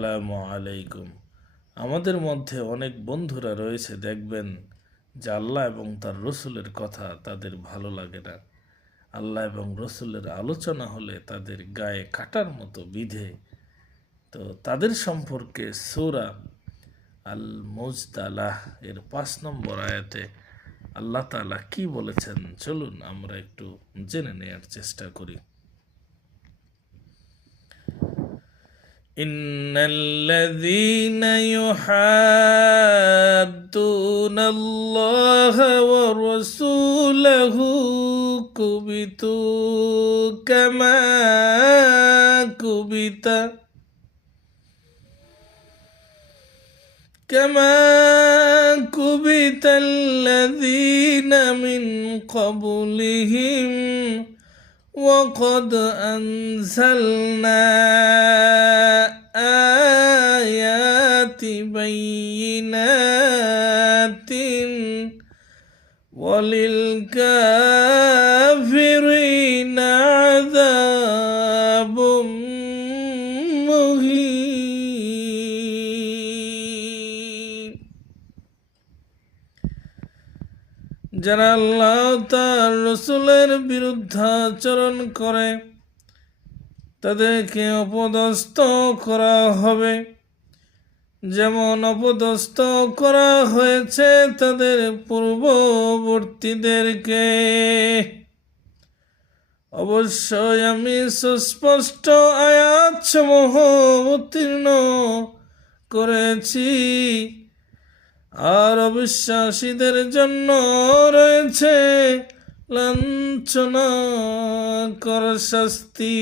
আসসালামু আলাইকুম। আমাদের মধ্যে অনেক বন্ধুরা রয়েছে, দেখবেন যে আল্লাহ এবং তার রসুলের কথা তাদের ভালো লাগে না। আল্লাহ এবং রসুলের আলোচনা হলে তাদের গায়ে কাটার মতো বিধে। তো তাদের সম্পর্কে সূরা আল মুজদালাহ এর 5 নম্বর আয়াতে আল্লাহ তাআলা কি বলেছেন, চলুন আমরা একটু জেনে নেওয়ার চেষ্টা করি। إن الذين يحادون الله ورسوله كبتوا كما كبت الذين من قبلهم وقد أنزلنا آيات بينات وللكافرين عذاب مهين। যারা আল্লাহ তার রসুলের বিরুদ্ধাচরণ করে তাদেরকে অপদস্থ করা হবে, যেমন অপদস্থ করা হয়েছে তাদের পূর্ববর্তীদেরকে। অবশ্যই আমি সুস্পষ্ট আয়াতসমূহ অবতীর্ণ করেছি, আর অবিশ্বাসীদের জন্য রয়েছে লাঞ্ছনাকর শাস্তি।